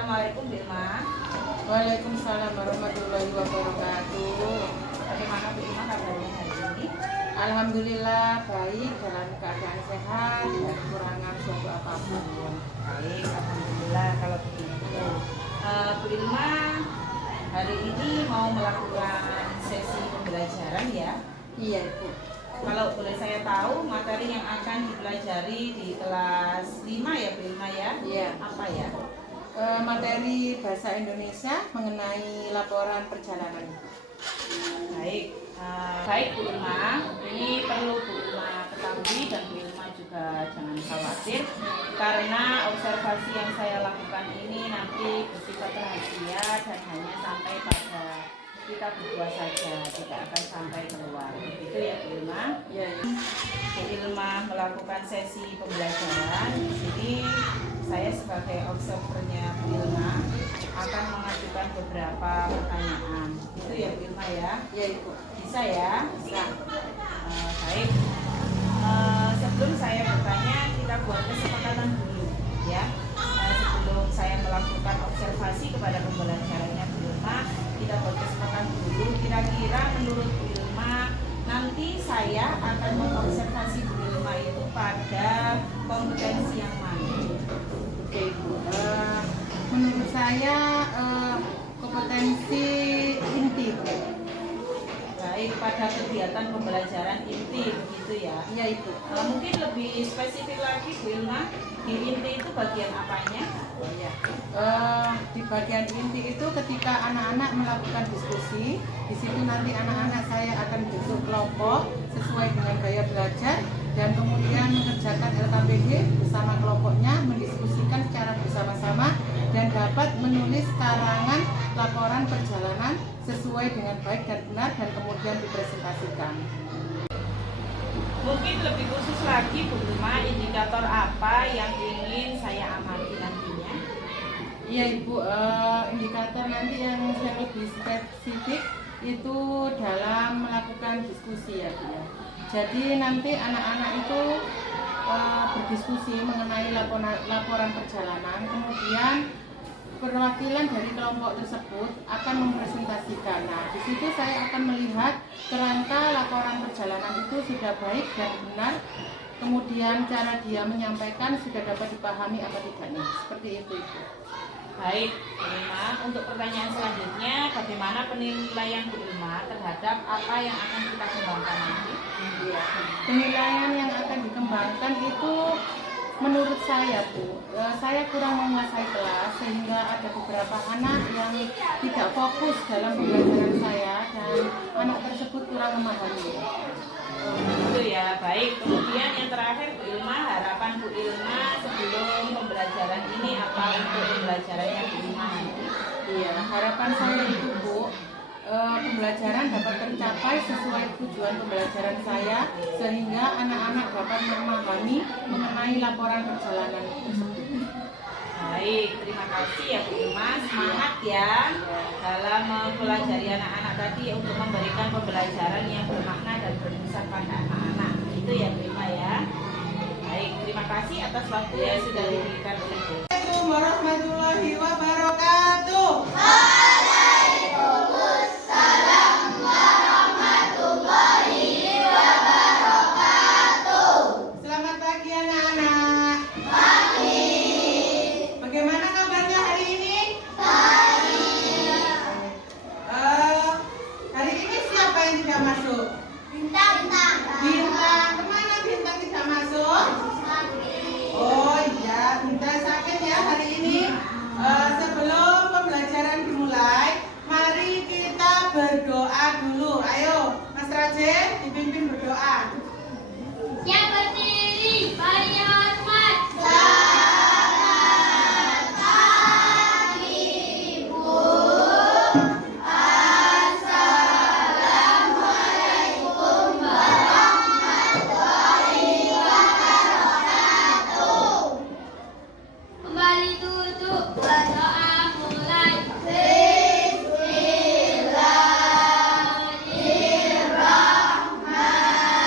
Assalamualaikum Bilma. Waalaikumsalam warahmatullahi wabarakatuh. Bagaimana Bilma kabarnya hari ini? Alhamdulillah baik, dalam keadaan sehat, tidak kekurangan suatu apapun. Baik, alhamdulillah kalau begitu. Bu Ilma hari ini mau melakukan sesi pembelajaran ya? Iya Ibu. Kalau boleh saya tahu materi yang akan dipelajari di kelas 5 ya Bu Ilma ya? Iya. Apa ya? Materi bahasa Indonesia mengenai laporan perjalanan. Baik, baik Bu Ilma, ini perlu Bu Ilma ketahui dan Bu Ilma juga jangan khawatir karena observasi yang saya lakukan ini nanti bersifat rahasia dan hanya sampai pada kita berdua saja, tidak akan sampai keluar. Begitu ya Bu Ilma? Iya. Bu Ilma melakukan sesi pembelajaran. Di sini saya sebagai observernya Bu Ilma akan mengajukan beberapa pertanyaan. Itu ya Bu Ilma ya? Iya Ibu. Bisa ya? Bisa. Baik. Sebelum saya bertanya, kita buat kesepakatan dulu ya. Sebelum saya melakukan observasi kepada pembelajarannya Bu Ilma, kita buat kesepakatan dulu. Kira-kira menurut Bu Ilma, nanti saya akan mengobservasi Bu Ilma itu pada kompetensi yang mana? Oke Ibu. Menurut saya kompetensi inti. Baik, pada kegiatan pembelajaran inti begitu ya. Iya Ibu. Mungkin lebih spesifik lagi Bu Ilma, di inti itu bagian apanya? Ya. Di bagian inti itu ketika anak-anak melakukan diskusi, di situ nanti anak-anak saya akan bentuk kelompok sesuai dengan gaya belajar dan kemudian mengerjakan LKPD bersama kelompoknya, mendiskusikan secara bersama-sama dan dapat menulis karangan laporan perjalanan sesuai dengan baik dan benar dan kemudian dipresentasikan. Mungkin lebih khusus lagi Bu Ilma, indikator apa yang ingin saya amati nantinya? Iya Ibu, indikator nanti yang lebih spesifik itu dalam melakukan diskusi ya Bu ya. Jadi nanti anak-anak itu berdiskusi mengenai laporan perjalanan, kemudian perwakilan dari kelompok tersebut akan mempresentasikan. Nah, di situ saya akan melihat kerangka laporan perjalanan itu sudah baik dan benar, kemudian cara dia menyampaikan sudah dapat dipahami apa tidaknya. Seperti itu Ibu. Baik, Bu Ilma. Untuk pertanyaan selanjutnya, bagaimana penilaian Bu Ilma terhadap apa yang akan kita kembangkan nanti? Ya, penilaian yang akan dikembangkan itu menurut saya Bu, saya kurang menguasai kelas sehingga ada beberapa anak yang tidak fokus dalam pembelajaran saya dan anak tersebut kurang memahami. Itu ya, baik. Kemudian yang terakhir Bu Ilma, harapan Bu Ilma sebelum pembelajaran ini apa untuk pembelajarannya Bu Ilma nanti? Iya, harapan saya itu Bu, pembelajaran dapat tercapai sesuai tujuan pembelajaran saya sehingga anak-anak dapat memahami mengenai laporan perjalanan tersebut. Baik, terima kasih ya Bu Ilma. Semangat ya dalam mempelajari anak-anak tadi untuk memberikan pembelajaran yang bermakna dan berkesan pada anak-anak. Itu ya Bu Ilma ya. Baik, terima kasih atas waktu yang sudah diberikan oleh Bu. Assalamualaikum warahmatullahi wabarakatuh. Selamat pagi anak-anak. Pagi. Bagaimana kabarnya hari ini? Baik. Hari ini siapa yang tidak masuk? Bintang. Kemana Bintang tidak masuk? Oh iya, Bintang sakit ya hari ini. Sebelum pembelajaran dimulai, mari kita berdoa dulu. Ayo, Mas Rajen dipimpin berdoa. Siap berdiri, beri hormat. Kembali duduk, berdoa mulai. Bismillahirrahmanirrahim.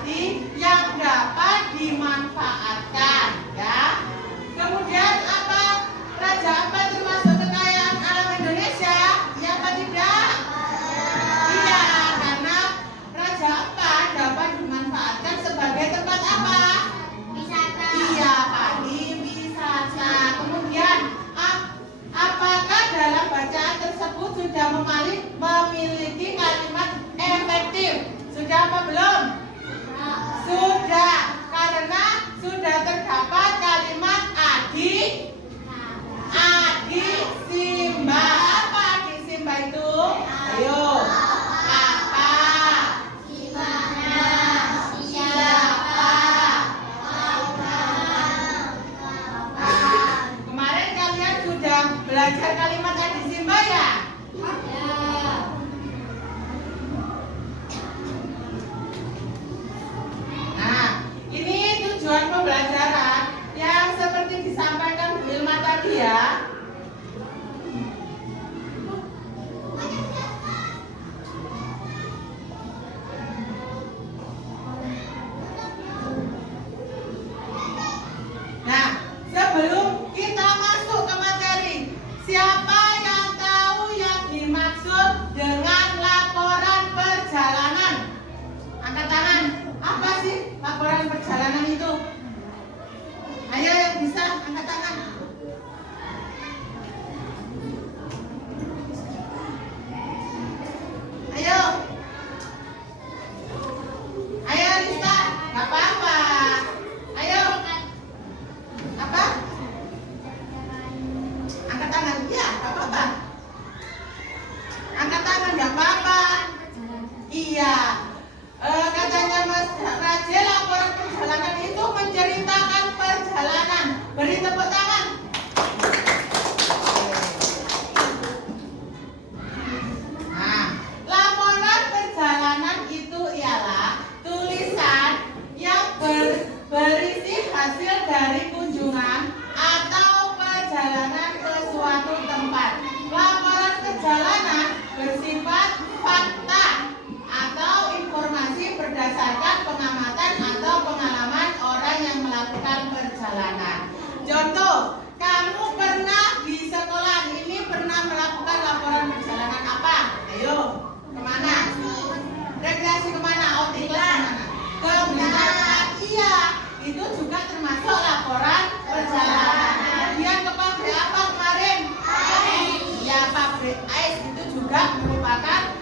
asli yang dapat dimanfaatkan, ya. Kemudian apa? Raja Ampat termasuk kekayaan alam Indonesia? Ya apa tidak? Iya, karena Raja Ampat dapat dimanfaatkan sebagai tempat apa? Wisata. Iya, pariwisata. Kemudian apakah dalam bacaan tersebut sudah memiliki kalimat efektif? Sudah apa belum? Sudah, karena sudah terdapat kalimat adi simba. Apa adi simba itu? Ayo. Apa? Kemarin kalian sudah belajar kalimat adi simba ya? Nah, ini tujuan pembelajaran yang seperti disampaikan Bu Ilma tadi ya. Nah, sebelum kita masuk ke materi, siapa yang tahu yang dimaksud dengan laporan perjalanan? Angkat tangan. Apa sih laporan perjalanan itu? Ayo yang bisa angkat tangan. Ayo. Ayo Rista, nggak apa-apa. Ayo. Apa? Angkat tangan. Ya, nggak apa-apa. Angkat tangan, nggak apa-apa. Iya. Katanya Mas Raja, laporan perjalanan itu menceritakan perjalanan. Beri tepuk tangan. Nah, laporan perjalanan itu ialah tulisan yang berisi hasil dari kunjungan atau perjalanan ke suatu tempat. Laporan perjalanan bersifat fakta atau informasi berdasarkan pengamatan atau pengalaman orang yang melakukan perjalanan. Contoh, kamu pernah di sekolah ini pernah melakukan laporan perjalanan apa? Ayo, kemana? Rekreasi kemana? Outing kemana? Ke Bintang. Iya, itu juga termasuk laporan perjalanan. Kemudian ke pabrik apa kemarin? Ya, pabrik ais itu juga merupakan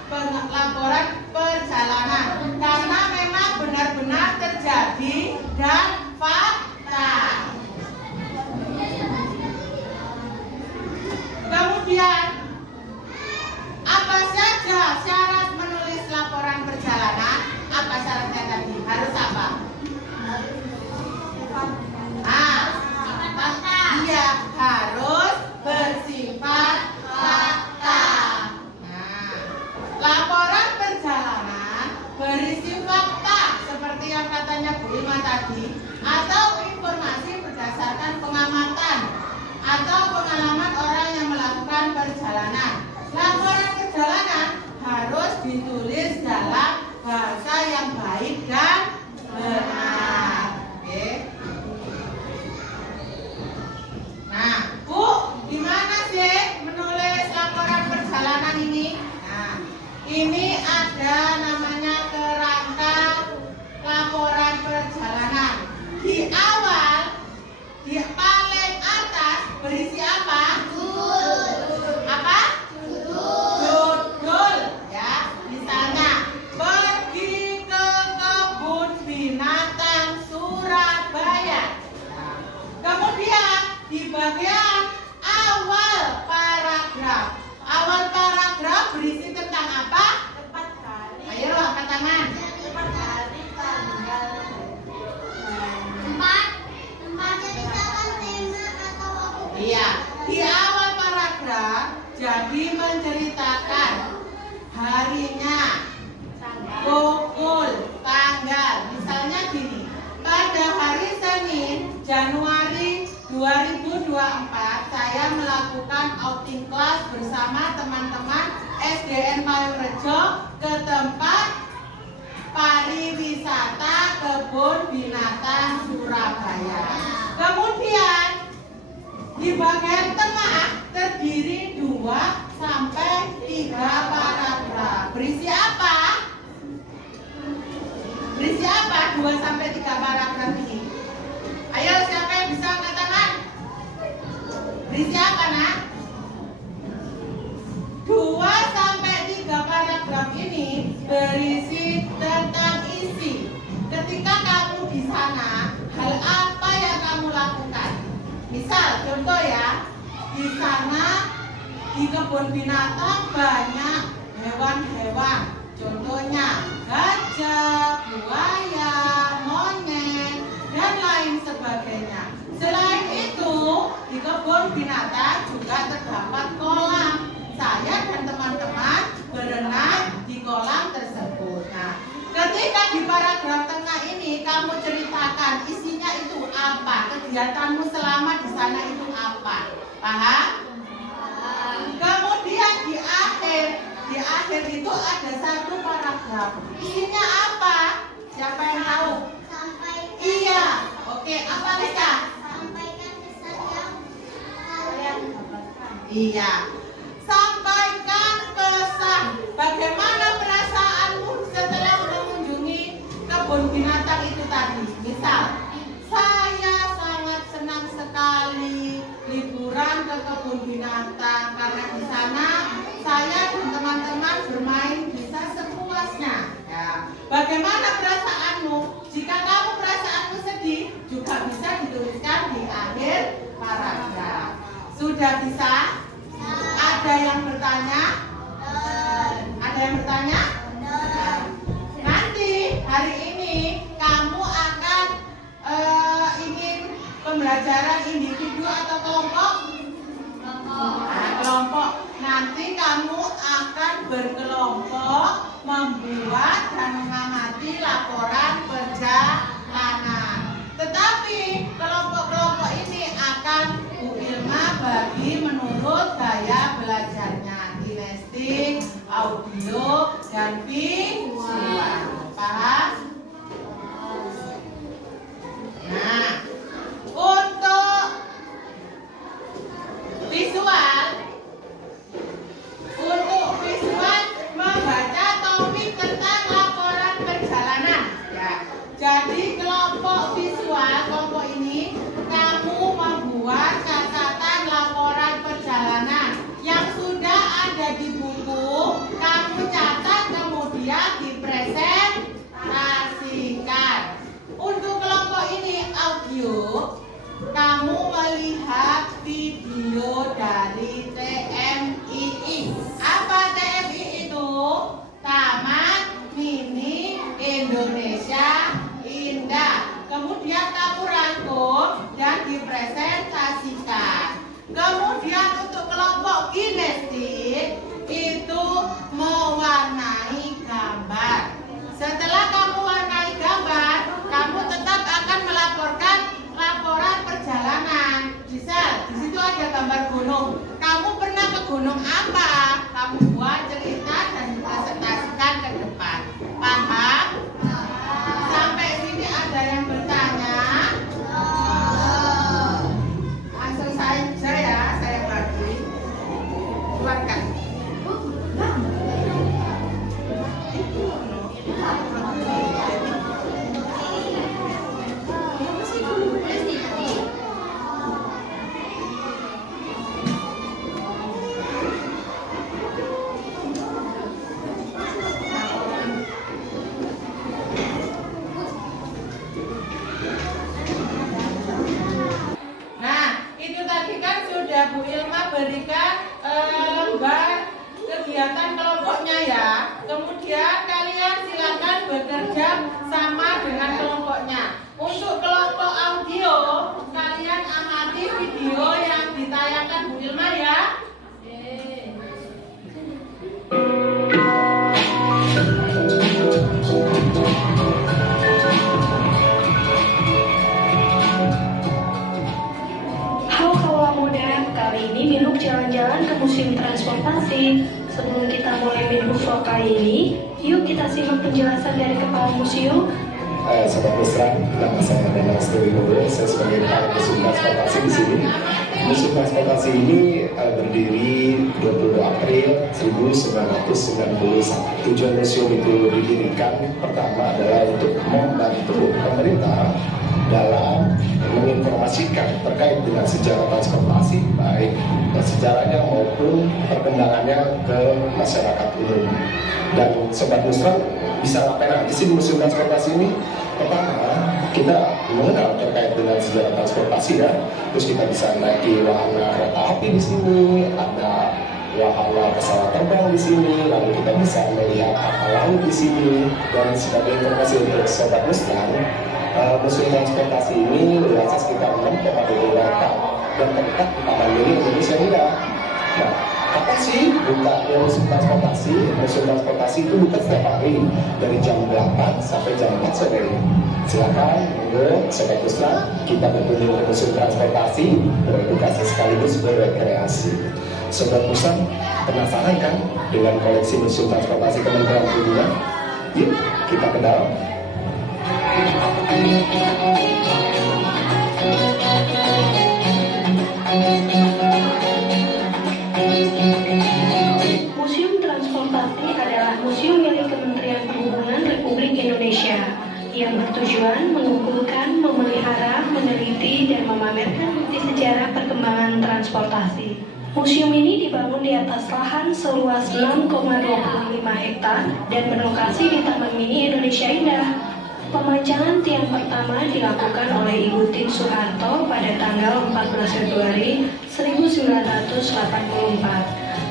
laporan perjalanan karena memang benar-benar terjadi dan fakta. Kemudian apa saja syarat menulis laporan perjalanan? Apa syaratnya tadi? Harus apa? Iya, harus bersifat fakta. Nah, laporan perjalanan berisi fakta seperti yang katanya Bu Ilma tadi, atau informasi berdasarkan pengamatan atau pengalaman orang yang melakukan perjalanan. Laporan perjalanan harus ditulis dalam bahasa yang baik dan benar. Oke. Nah, Bu, gimana sih menulis laporan perjalanan ini? Nah, ini ada namanya kerangka laporan perjalanan. Di awal, di paling atas berisi apa? Apa? Judul, ya. Misalnya, pergi ke kebun binatang Surabaya. Kemudian di bagian awal paragraf. Awal paragraf berisi tentang apa? Ayo angkat tangan. Tempat ceritakan tema atau apa? Iya, di awal paragraf jadi menceritakan harinya, pukul, tanggal. Misalnya gini, pada hari Senin Januari 2024 saya melakukan outing kelas bersama teman-teman SDN Payung Rejo ke tempat pariwisata Kebun Binatang Surabaya. Kemudian di bagian tengah terdiri 2 sampai 3 paragraf. Berisi apa? Berisi apa 2 sampai 3 paragraf ini? Ayo, siapa yang bisa angkat tangan? Berisi apa, Nak? 2 sampai 3 paragraf ini berisi tentang isi. Ketika kamu di sana, hal apa yang kamu lakukan? Misal, contoh ya, di sana di kebun binatang banyak hewan-hewan. Contohnya gajah, buaya, monyet, dan lain sebagainya. Selain itu, di kebun binatang juga terdapat kolam. Saya dan teman-teman berenang di kolam tersebut. Nah, ketika di paragraf tengah ini kamu ceritakan isinya itu apa, kegiatanmu selama di sana itu apa, paham? Kemudian di akhir itu ada 1 paragraf. Isinya apa? Siapa yang tahu? Sampaikan. Iya. Oke, apa Lisa? Sampaikan kesan yang kalian dapatkan. Iya. Sampaikan pesan. Bagaimana perasaanmu setelah mengunjungi kebun binatang itu tadi? Misal, saya sangat senang sekali liburan ke kebun binatang karena di sana saya dan teman-teman bermain bisa sepuasnya. Ya. Bagaimana perasaanmu? Jika kamu perasaanmu sedih, juga bisa dituliskan di akhir paragraf. Sudah bisa? Ada yang bertanya? Ada yang bertanya? Nanti hari ini kamu akan ingin pembelajaran individu atau kelompok? Nah, kelompok. Nanti kamu akan berkelompok membuat dan mengamati laporan perjalanan. Tetapi kelompok-kelompok ini akan Bu Ilma bagi menurut gaya belajarnya, kinestik, audio, dan visual. Paham? Nah, untuk visual membaca topik tentang laporan perjalanan. Ya. Jadi kelompok visual, kelompok ini kamu membuat catatan laporan perjalanan yang sudah ada di buku, kamu catat kemudian dipresentasikan. Untuk kelompok ini audio, kamu melihat video dari TMII. Apa TMI itu? Taman Mini Indonesia Indah. Kemudian kamu rangkum dan dipresentasikan. Kemudian untuk kelompok kinestik itu mewarnai gambar. Setelah kamu warnai gambar, kamu tetap akan melaporkan laporan perjalanan. Misal, di situ ada gambar gunung. Kamu pernah ke gunung apa? Kamu buat cerita dan dipresentasikan ke depan. Paham? Sampai sini ada yang bertanya? Langsung saya bagi. Keluarkan. Bu Ilma berikan lembar kegiatan kelompoknya ya. Kemudian kalian silakan bekerja sama dengan kelompoknya. Untuk kelompok audio, kalian amati video yang ditayangkan Bu Ilma ya. Kali ini Minhuk jalan-jalan ke Museum Transportasi. Sebelum kita mulai Minhuk vlog kali ini, yuk kita simak penjelasan dari Kepala Museum. Sobat Mesra, nama saya Danang Wibowo, saya sebagai kepala museum transportasi di sini. Museum transportasi ini berdiri 22 April 1991. Tujuan museum itu didirikan pertama adalah untuk membantu pemerintah dalam menginformasikan terkait dengan sejarah transportasi, baik sejarahnya maupun perkembangannya ke masyarakat umum. Dan Sobat Musra bisa ngapain aja sih di museum transportasi ini? Pertama, kita mengenal terkait dengan sejarah transportasi ya. Terus kita bisa naiki wahana kereta api di sini, ada wahana pesawat terbang di sini, lalu kita bisa melihat kapal laut di sini. Dan sebagai informasi untuk Sobat Musra, museum transportasi ini luasnya sekitar 6,2 hektar dan terletak di Taman Mini Indonesia Indah. Nah, apa sih buka museum transportasi? Museum transportasi itu buka setiap hari dari jam 8 sampai jam 4 sore. Silakan, monggo Sobat Musra, kita berkunjung ke museum transportasi, beredukasi sekaligus berrekreasi. Sobat Musra, penasaran kan dengan koleksi museum transportasi Kementerian Perhubungan? Yuk, kita ke dalam. Museum Transportasi adalah museum milik Kementerian Perhubungan Republik Indonesia yang bertujuan mengumpulkan, memelihara, meneliti, dan memamerkan bukti sejarah perkembangan transportasi. Museum ini dibangun di atas lahan seluas 6,25 hektar dan berlokasi di Taman Mini Indonesia Indah. Pemajangan tiang pertama dilakukan oleh Ibu Tin Soeharto pada tanggal 14 Februari 1984.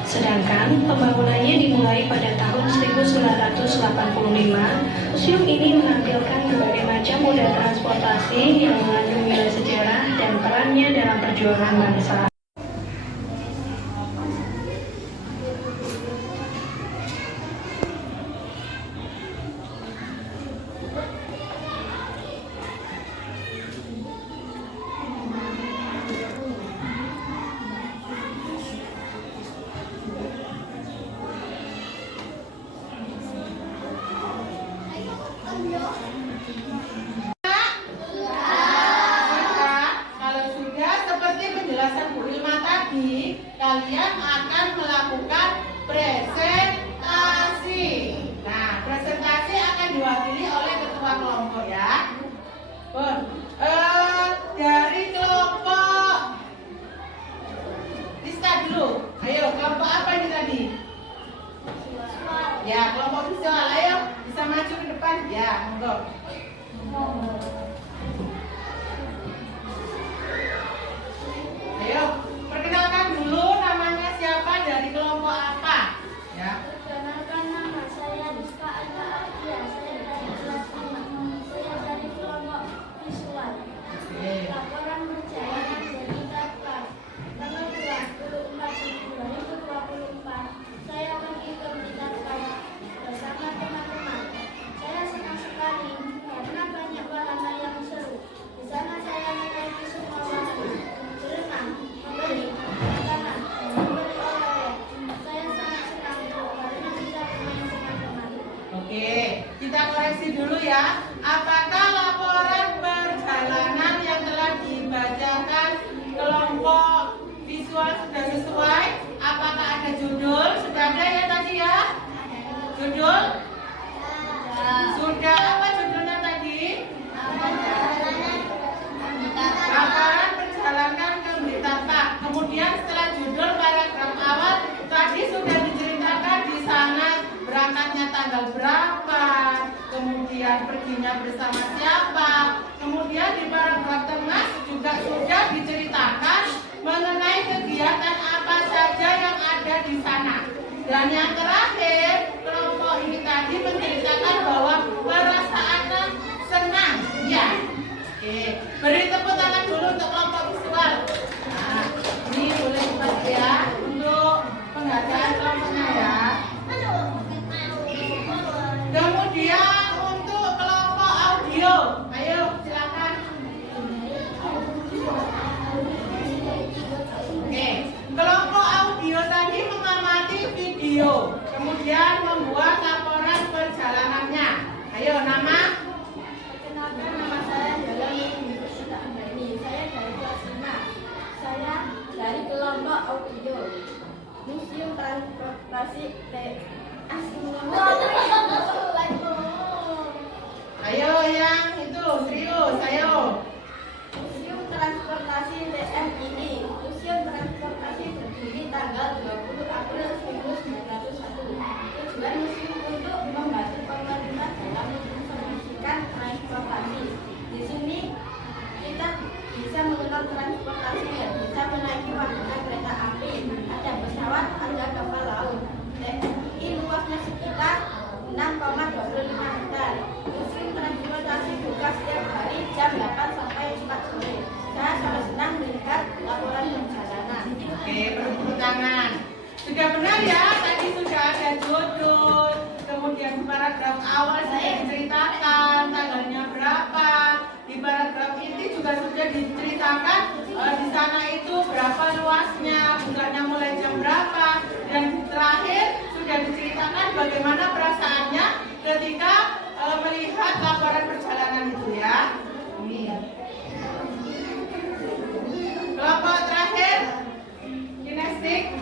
Sedangkan pembangunannya dimulai pada tahun 1985. Museum ini menampilkan berbagai macam moda transportasi yang mengandung nilai sejarah dan perannya dalam perjuangan bangsa. Kalau sudah, seperti penjelasan Bu Ilma tadi, kalian akan melakukan presentasi. Nah, presentasi akan diwakili oleh ketua kelompok ya. Dari kelompok Rizka dulu. Ayo, kelompok apa ini tadi? Ya, kelompok visual. Ayo, bisa maju ke depan. Ya, monggo. Ayo, perkenalkan dulu namanya siapa, dari kelompok apa? Ya. Perkenalkan, nama saya Rizka Aina Ardia. Saya dari kelas 5. Saya dari kelompok visual. Oke. Laporan perjalanan dari Qatar. Tanggal 24 Februari 2024. Saya pergi ke Qatar bersama teman-teman. Saya senang sekali karena banyak wahana yang seru. Di sana saya menaiki semua wahana, berenang, membeli makanan, membeli oleh-oleh. Saya sangat senang karena bisa bermain teman-teman. Oke, kita koreksi dulu ya. Apakah laporan perjalanan yang telah dibacakan kelompok visual sudah sesuai? Apakah ada judul? Sudah ada ya tadi ya? Judul? Sudah. Apa judulnya tadi? Laporan perjalanan ke Blitar Park. Kemudian setelah judul paragraf awal tadi sudah diceritakan di sana berangkatnya tanggal berapa, kemudian perginya bersama siapa. Kemudian di paragraf tengah juga sudah diceritakan mengenai kegiatan apa saja yang ada di sana. Dan yang terakhir, kelompok ini tadi menceritakan bahwa perasaannya senang. Ya. Oke, beri tepuk tangan dulu untuk kelompok visual. Nah, ini boleh dibantu ya untuk penghargaan kelompoknya ya. Kemudian untuk kelompok audio, ayo silakan. Oke, kelompok audio tadi mengamati video, kemudian membuat laporan perjalanan Ayo yang itu serius, ayo. Museum Transportasi TM ini, Museum Transportasi berdiri tanggal 20 April 1901. Tujuan museum untuk membantu pemerintah dalam menginformasikan transportasi. Di sini kita bisa mengenal transportasi dan bisa menaiki wahana kereta api, ada pesawat, ada kapal laut. TMI luasnya sekitar 6,25 hektar. Museum transportasi buka setiap hari jam 8 sampai 4 sore. Saya sangat senang melihat laporan perjalanan. Oke, tepuk tangan. Sudah benar ya, tadi sudah ada judul, kemudian di paragraf awal saya diceritakan tanggalnya berapa. Di paragraf ini juga sudah diceritakan di sana itu berapa luasnya, bukanya mulai jam berapa, dan terakhir sudah diceritakan bagaimana perasaannya ketika melihat laporan perjalanan itu ya. Ini. Kelompok terakhir, kinestik.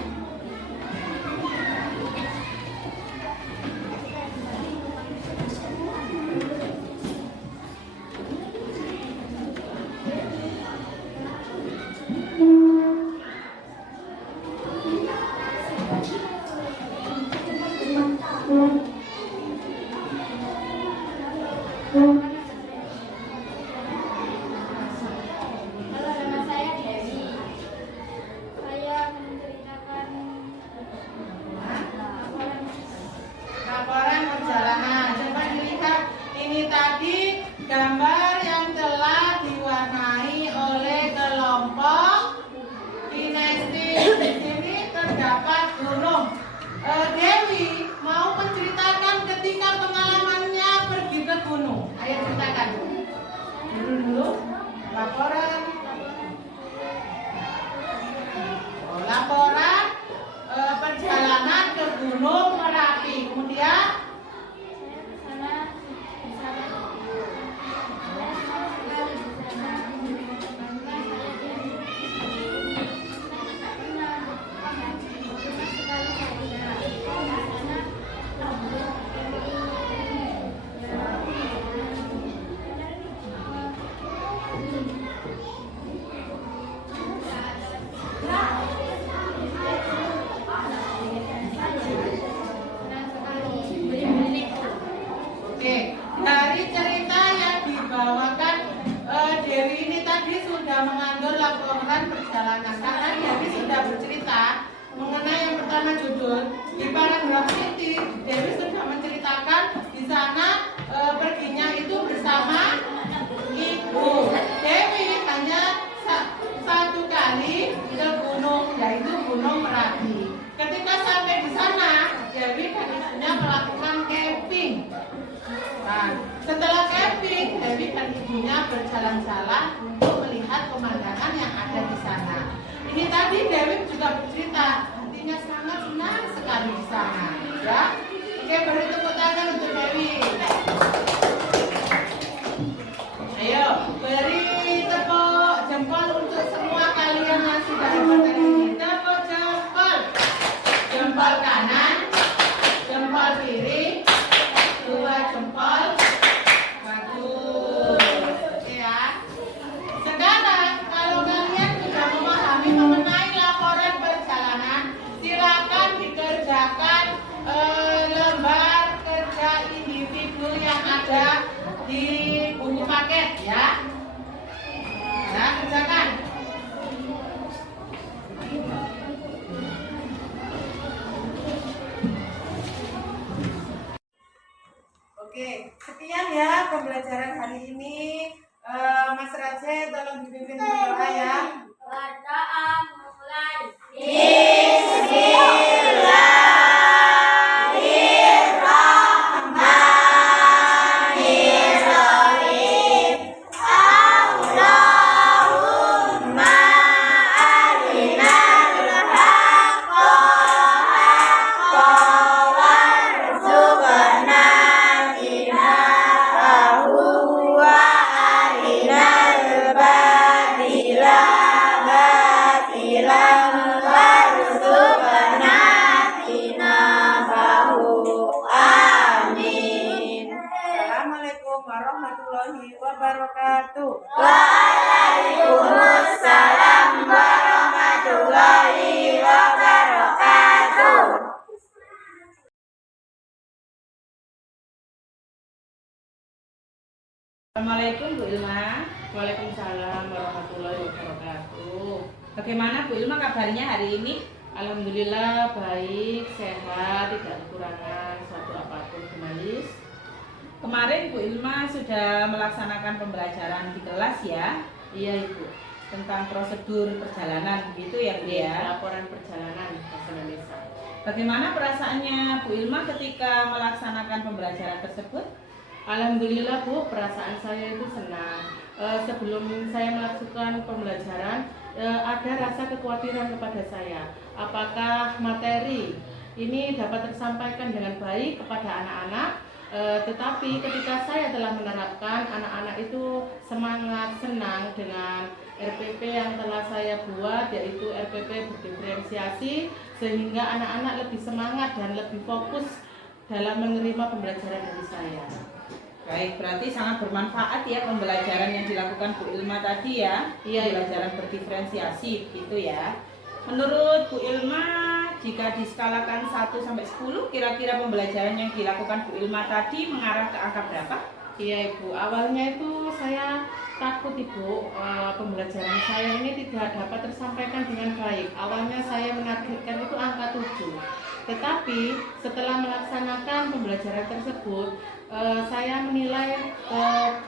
Halo, nama saya Dewi. Saya menceritakan Laporan perjalanan. Coba dilihat, ini tadi gambar yang telah diwarnai oleh kelompok kinestik. Di sini terdapat gunung. Dewi mau menceritakan ketika pengalamannya pergi ke gunung. Ayo ceritakan. Dulu laporan. Laporan perjalanan ke Gunung Merapi. Kemudian saya ke sana oke, dari cerita yang dibawakan Dewi ini tadi sudah mengandung laporan perjalanan. Karena Dewi sudah bercerita mengenai yang pertama judul. Di paragraf ini Dewi sudah menceritakan di sana perginya itu bersama ibu. Dewi hanya satu kali ke gunung, yaitu Gunung Merapi. Ketika sampai di sana, Dewi dan ibunya melakukan camping. Nah, setelah camping, Dewi dan ibunya berjalan-jalan untuk melihat pemandangan yang ada di sana. Ini tadi Dewi juga bercerita, hatinya sangat senang sekali di sana. Ya, oke, beri tepuk tangan untuk Dewi. Ayo, beri tepuk jempol untuk semua kalian yang sudah ikutan ini. Tepuk jempol, jempol kanan, jempol kiri. Dua jempol. Bagus. Oke ya. Sekarang kalau kalian sudah memahami mengenai laporan perjalanan, silakan dikerjakan lembar kerja individu yang ada di buku paket ya. Nah, kerjakan. Oke, sekian ya pembelajaran hari ini. Mas Raje, tolong dipimpin berdoa ya. Berdoa mulai. Wa arinal wabarakatuh. Waalaikumsalam warahmatullahi wabarakatuh. Assalamualaikum Bu Ilma. Waalaikumsalam warahmatullahi wabarakatuh. Bagaimana Bu Ilma kabarnya hari ini? Alhamdulillah baik, sehat, tidak kekurangan suatu apapun Gemalis. Kemarin Bu Ilma sudah melaksanakan pembelajaran di kelas ya, Iya Ibu. tentang prosedur perjalanan begitu ya Bu ya. Laporan perjalanan bahasa Indonesia. Bagaimana perasaannya Bu Ilma ketika melaksanakan pembelajaran tersebut? Alhamdulillah Bu, perasaan saya itu senang. Sebelum saya melakukan pembelajaran, ada rasa kekhawatiran kepada saya. Apakah materi ini dapat tersampaikan dengan baik kepada anak-anak? Tetapi ketika saya telah menerapkan, anak-anak itu semangat, senang dengan RPP yang telah saya buat, yaitu RPP berdiferensiasi, sehingga anak-anak lebih semangat dan lebih fokus dalam menerima pembelajaran dari saya. Baik, berarti sangat bermanfaat ya pembelajaran yang dilakukan Bu Ilma tadi ya. Iya, Pembelajaran berdiferensiasi gitu ya. Menurut Bu Ilma, jika diskalakan 1 sampai 10, kira-kira pembelajaran yang dilakukan Bu Ilma tadi mengarah ke angka berapa? Iya Ibu, awalnya itu saya takut Ibu, pembelajaran saya ini tidak dapat tersampaikan dengan baik. Awalnya saya menargetkan itu angka 7. Tetapi setelah melaksanakan pembelajaran tersebut, saya menilai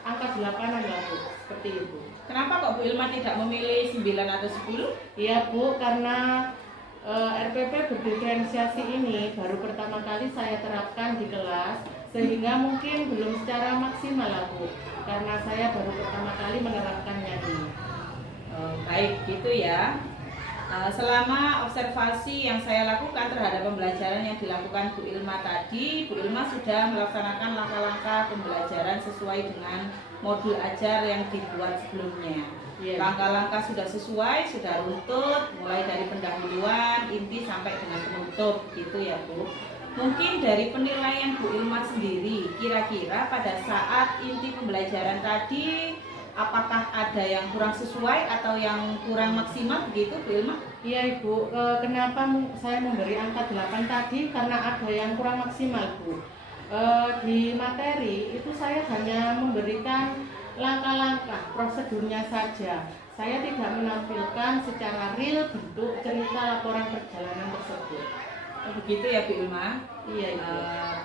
angka 8-an lah Bu, seperti itu. Kenapa kok Bu Ilma tidak memilih 9 atau 10? Iya Bu, karena RPP berdiferensiasi ini baru pertama kali saya terapkan di kelas, sehingga mungkin belum secara maksimal lah Bu, karena saya baru pertama kali menerapkannya ini. Baik, gitu ya. Selama observasi yang saya lakukan terhadap pembelajaran yang dilakukan Bu Ilma tadi, Bu Ilma sudah melaksanakan langkah-langkah pembelajaran sesuai dengan modul ajar yang dibuat sebelumnya. Iya. Langkah-langkah sudah sesuai, sudah runtut, mulai dari pendahuluan, inti sampai dengan penutup, gitu ya Bu. Mungkin dari penilaian Bu Ilma sendiri, kira-kira pada saat inti pembelajaran tadi, apakah ada yang kurang sesuai atau yang kurang maksimal begitu Bu Ilma? Iya Ibu, kenapa saya memberi angka 8 tadi? Karena ada yang kurang maksimal Bu. Di materi itu saya hanya memberikan langkah-langkah prosedurnya saja. Saya tidak menampilkan secara real bentuk cerita laporan perjalanan tersebut. Begitu ya Bu Ilma? Iya Ibu.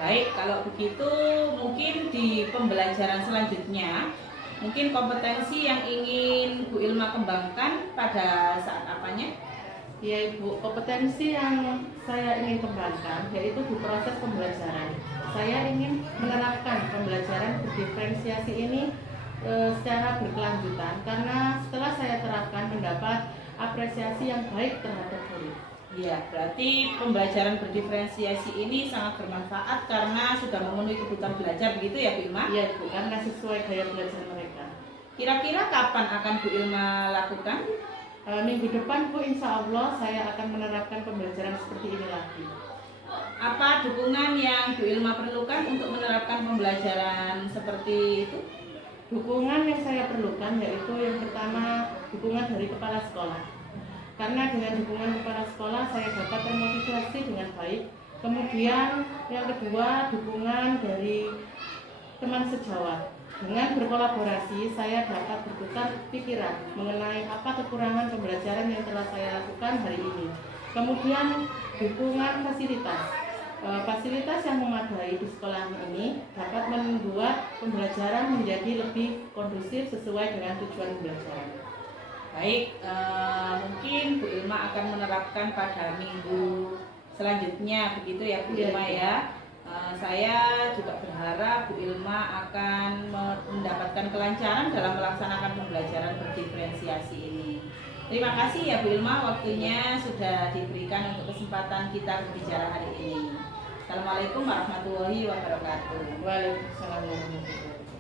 Baik, kalau begitu mungkin di pembelajaran selanjutnya, mungkin kompetensi yang ingin Bu Ilma kembangkan pada saat apanya? Ya Ibu, kompetensi yang saya ingin kembangkan yaitu di proses pembelajaran. Saya ingin menerapkan pembelajaran berdiferensiasi ini secara berkelanjutan, karena setelah saya terapkan mendapat apresiasi yang baik terhadap murid. Iya, berarti pembelajaran berdiferensiasi ini sangat bermanfaat karena sudah memenuhi kebutuhan belajar begitu ya Bu Ilma? Iya Bu, karena sesuai gaya belajar mereka. Kira-kira kapan akan Bu Ilma lakukan? Minggu depan Bu, insya Allah saya akan menerapkan pembelajaran seperti ini lagi. Apa dukungan yang Bu Ilma perlukan untuk menerapkan pembelajaran seperti itu? Dukungan yang saya perlukan yaitu yang pertama, dukungan dari kepala sekolah. Karena dengan dukungan kepala sekolah saya dapat termotivasi dengan baik. Kemudian yang kedua, dukungan dari teman sejawat. Dengan berkolaborasi saya dapat bertukar pikiran mengenai apa kekurangan pembelajaran yang telah saya lakukan hari ini. Kemudian dukungan fasilitas. Fasilitas yang memadai di sekolah ini dapat membuat pembelajaran menjadi lebih kondusif sesuai dengan tujuan pembelajaran. Baik, mungkin Bu Ilma akan menerapkan pada minggu selanjutnya begitu ya Bu Ilma ya. Saya juga berharap Bu Ilma akan mendapatkan kelancaran dalam melaksanakan pembelajaran berdiferensiasi ini. Terima kasih ya Bu Ilma, waktunya sudah diberikan untuk kesempatan kita berbicara hari ini. Assalamualaikum warahmatullahi wabarakatuh. Waalaikumsalam warahmatullahi wabarakatuh.